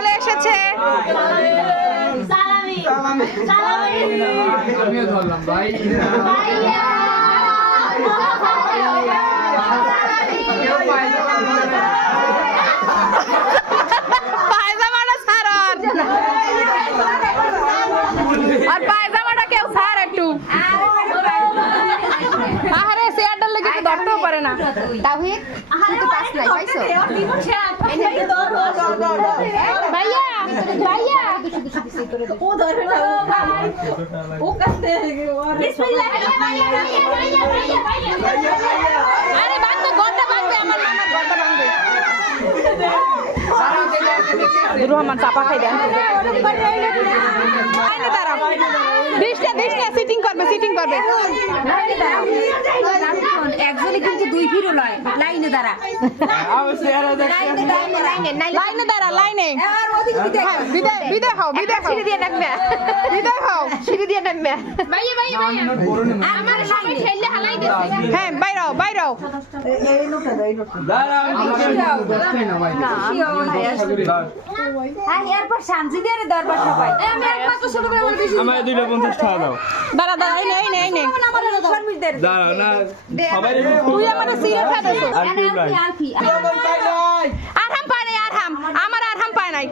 চলে এসেছে। পায়জামাটা ছাড়ান আর পায়জামাটা কেউ ছাড় একটু। আরে চেয়ারটার লেগে তো ধরতেও পারে না। তাওহীদ তুই তো পাস নাই পাইছো ভাইয়া ভাইয়া ও ধরে না ও কাছে বিসমিল্লাহ আরে বাঁধবে গড়টা বাঁধবে আমার মামার গড়টা বাঁধবে। রহমান চাপা খাই দেন। লাইনে দাঁড়াও, দিশটা সিটিং করবে একজনে কিন্তু দুই ফিরো লয় লাইনে দাঁড়া লাইনে দাঁড়া লাইনে। হ্যাঁ, বিদায় হও সিঁড়ি দিয়ে নামবে আমার সবাই ঠেললে হালাই দে হ্যাঁ বাইরাও আর এরপর শান্তি দিয়ে দরবার সবাই আমি একমাত্র ছোট করে আমার বেশি আমার 250 টাকা দাও। দাঁড়া এই নে দাঁড়াও না সবাই তুই আমারে সিরে ফেলেছ। আর কি নাই। আরফি আরহাম পায় নাই, আমার আরহাম পায় নাই।